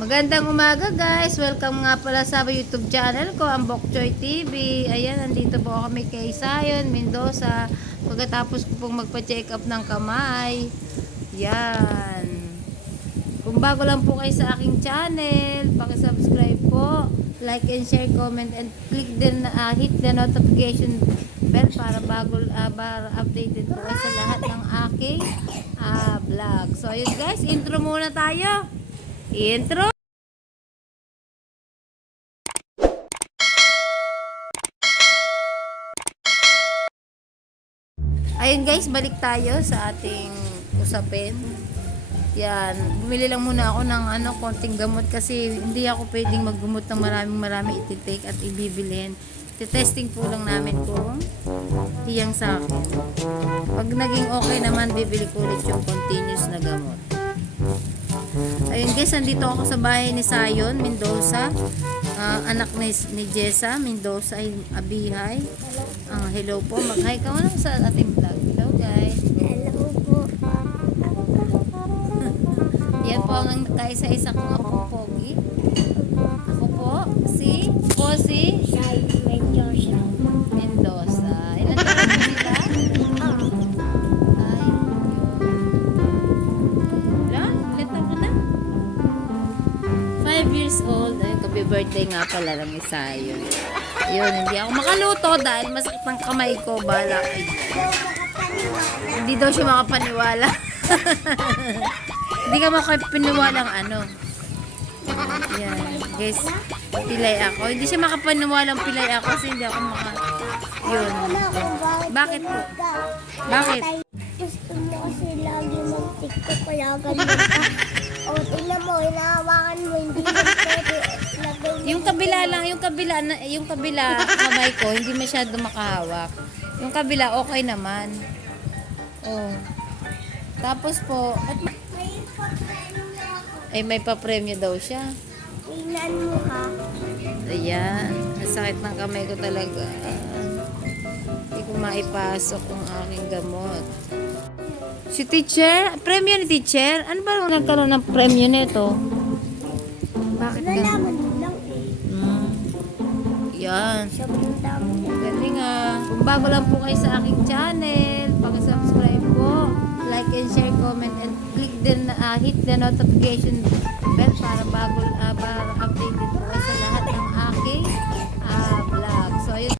Magandang umaga guys! Welcome nga pala sa YouTube channel ko, ang Bokchoy TV. Ayan, nandito po kami kay Sayon, Mendoza. Pagkatapos ko pong magpa-check up ng kamay. Yan. Kung bago lang po kayo sa aking channel, pakisubscribe po. Like and share, comment, and click din, uh, hit the notification bell para bago, uh, para updated po sa lahat ng aking uh, vlog. So, ayun guys, intro muna tayo. Intro! Ayun guys, balik tayo sa ating usapin. Yan, bumili lang muna ako ng ano, konting gamot kasi hindi ako pwedeng maggumot ng maraming marami ititake at ibibilhin. Testing po lang namin kung hiyang sa akin. Pag naging okay naman, bibili ko ulit yung continuous na gamot. Guys, nandito ako sa bahay ni Sayon, Mendoza. Ah, anak ni, ni Jessa, Mendoza, ay Abihay. Ah, hello po, mag-hi ka muna sa ating vlog. Hello guys. Hello po. Yan po ang kaisa-isa kong ako, Pogi. 5 years old. Ay, kabi birthday nga pala ng isa yun. Yun, hindi ako makaluto dahil masakit ang kamay ko. Bala Hindi daw siya makapaniwala. hindi ka makapaniwala ang ano. Yan, guys. Pilay ako. Hindi siya makapaniwala ang pilay ako kasi hindi ako maka... Yun. Bakit po? Bakit? Gusto mo kasi lagi mantik ko kaya ganun O, tingnan mo, hinahawakan mo, hindi mo pwede. Lagay mo Yung kabila lang, yung kabila, na- yung kabila kamay ko, hindi masyado makahawak. Yung kabila, okay naman. Oh. Tapos po, at, May papreno na ako. ay may papremyo daw siya. Tingnan mo ha. Ayan, masakit ng kamay ko talaga. Hindi ko maipasok ang aking gamot. Si teacher, premyo ni teacher? Ano ba nagkaroon ng premyo nito? Bakit ganun? Nalaman lang eh. Hmm. Yan. Galing ah. Kung bago lang po kayo sa aking channel, pakisubscribe po. Like and share, comment, and click din, ah, hit the notification bell para bago,